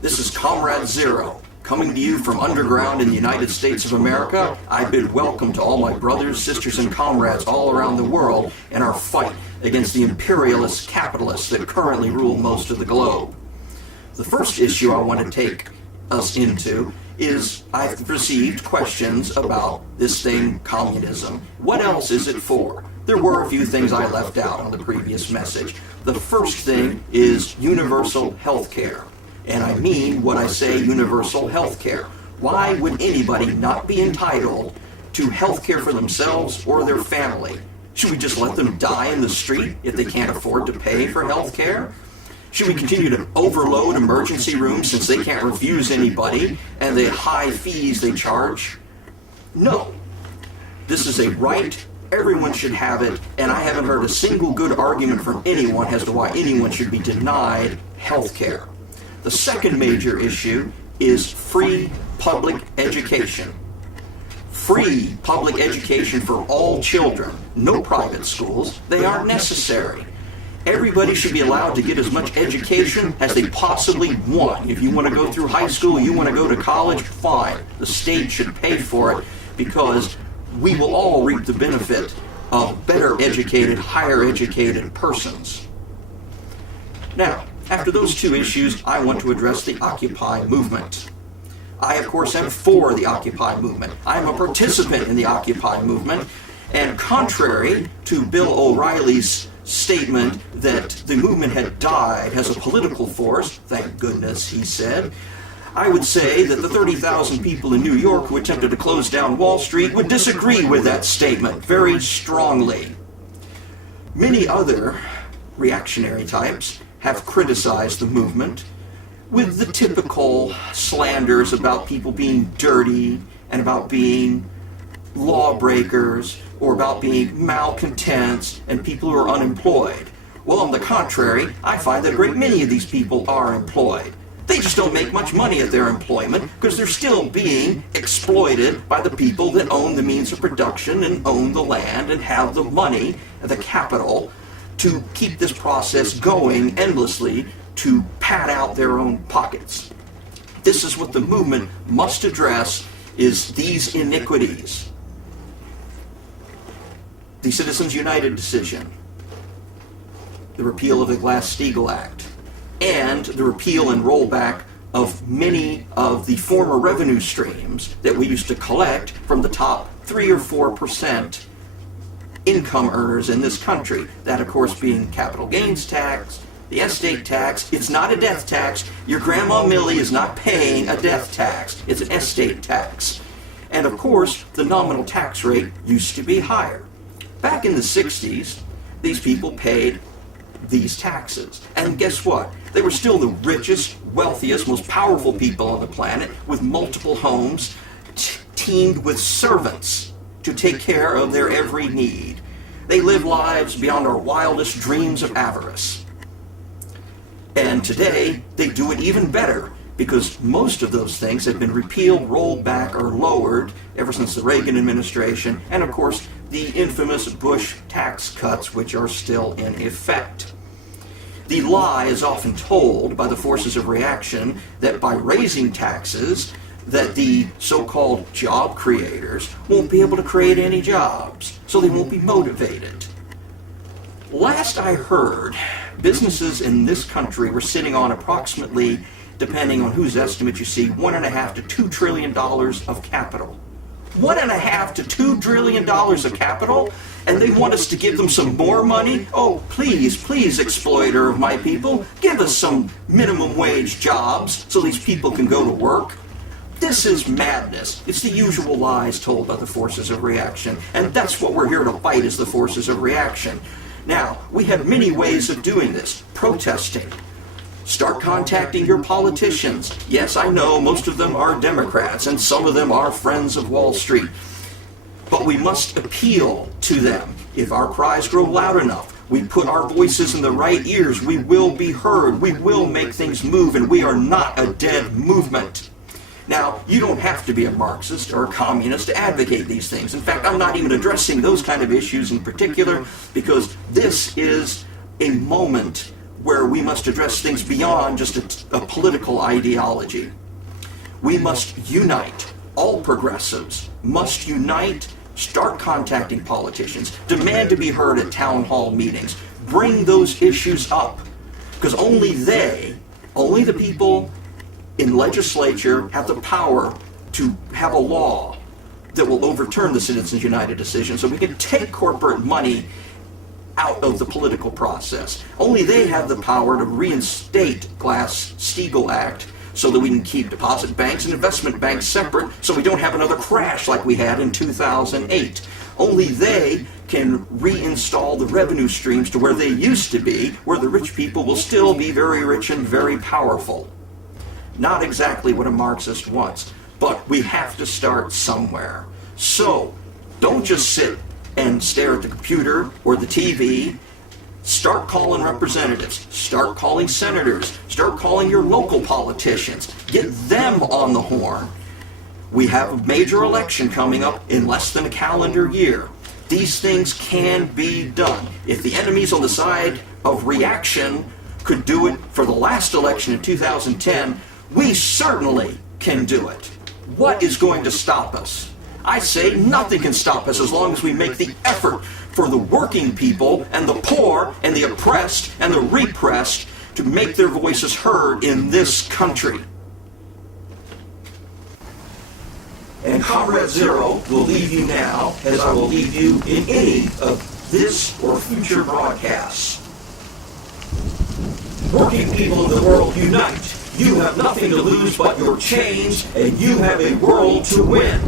This is Comrade Zero, coming to you from underground in the United States of America. I bid welcome to all my brothers, sisters, and comrades all around the world in our fight against the imperialist capitalists that currently rule most of the globe. The first issue I want to take us into is I've received questions about this thing, communism. What else is it for? There were a few things I left out on the previous message. The first thing is universal health care. And I mean what I say, universal health care. Why would anybody not be entitled to health care for themselves or their family? Should we just let them die in the street if they can't afford to pay for health care? Should we continue to overload emergency rooms since they can't refuse anybody and the high fees they charge? No. This is a right. Everyone should have it, and I haven't heard a single good argument from anyone as to why anyone should be denied health care. The second major issue is free public education. Free public education for all children. No private schools. They aren't necessary. Everybody should be allowed to get as much education as they possibly want. If you want to go through high school, you want to go to college, fine. The state should pay for it because we will all reap the benefit of better educated, higher educated persons. Now, after those two issues, I want to address the Occupy movement. I, of course, am for the Occupy movement. I am a participant in the Occupy movement, and contrary to Bill O'Reilly's statement that the movement had died as a political force, thank goodness, he said, I would say that the 30,000 people in New York who attempted to close down Wall Street would disagree with that statement very strongly. Many other reactionary types have criticized the movement with the typical slanders about people being dirty and about being lawbreakers or about being malcontents and people who are unemployed. Well, on the contrary, I find that a great many of these people are employed. They just don't make much money at their employment because they're still being exploited by the people that own the means of production and own the land and have the money, the capital, to keep this process going endlessly to pad out their own pockets. This is what the movement must address, is these iniquities. The Citizens United decision, the repeal of the Glass-Steagall Act, and the repeal and rollback of many of the former revenue streams that we used to collect from the top 3 or 4% income earners in this country. That, of course, being capital gains tax, the estate tax. It's not a death tax. Your Grandma Millie is not paying a death tax. It's an estate tax. And, of course, the nominal tax rate used to be higher. Back in the 60s, these people paid these taxes. And guess what? They were still the richest, wealthiest, most powerful people on the planet with multiple homes teamed with servants to take care of their every need. They live lives beyond our wildest dreams of avarice. And today, they do it even better because most of those things have been repealed, rolled back, or lowered ever since the Reagan administration, and of course, the infamous Bush tax cuts, which are still in effect. The lie is often told by the forces of reaction that by raising taxes, that the so-called job creators won't be able to create any jobs, so they won't be motivated. Last I heard, businesses in this country were sitting on approximately, depending on whose estimate you see, $1.5 to $2 trillion of capital. $1.5 to $2 trillion of capital, and they want us to give them some more money? Oh, please, please, exploiter of my people, give us some minimum wage jobs so these people can go to work. This is madness. It's the usual lies told by the forces of reaction, and that's what we're here to fight, is the forces of reaction. Now, we have many ways of doing this. Protesting. Start contacting your politicians. Yes, I know most of them are Democrats and some of them are friends of Wall Street. But we must appeal to them. If our cries grow loud enough, we put our voices in the right ears, we will be heard. We will make things move, and we are not a dead movement. Now, you don't have to be a Marxist or a communist to advocate these things. In fact, I'm not even addressing those kind of issues in particular because this is a moment where we must address things beyond just a political ideology. We must unite. All progressives must unite, start contacting politicians, demand to be heard at town hall meetings, bring those issues up, because only the people in legislature have the power to have a law that will overturn the Citizens United decision so we can take corporate money out of the political process. Only they have the power to reinstate Glass-Steagall Act so that we can keep deposit banks and investment banks separate so we don't have another crash like we had in 2008. Only they can reinstall the revenue streams to where they used to be, where the rich people will still be very rich and very powerful. Not exactly what a Marxist wants, but we have to start somewhere. So, don't just sit and stare at the computer or the TV. Start calling representatives, start calling senators, start calling your local politicians. Get them on the horn. We have a major election coming up in less than a calendar year. These things can be done. If the enemies on the side of reaction could do it for the last election in 2010, we certainly can do it. What is going to stop us? I say nothing can stop us as long as we make the effort for the working people and the poor and the oppressed and the repressed to make their voices heard in this country. And Comrade Zero will leave you now, as I will leave you in any of this or future broadcasts. Working people of the world, unite! You have nothing to lose but your chains, and you have a world to win.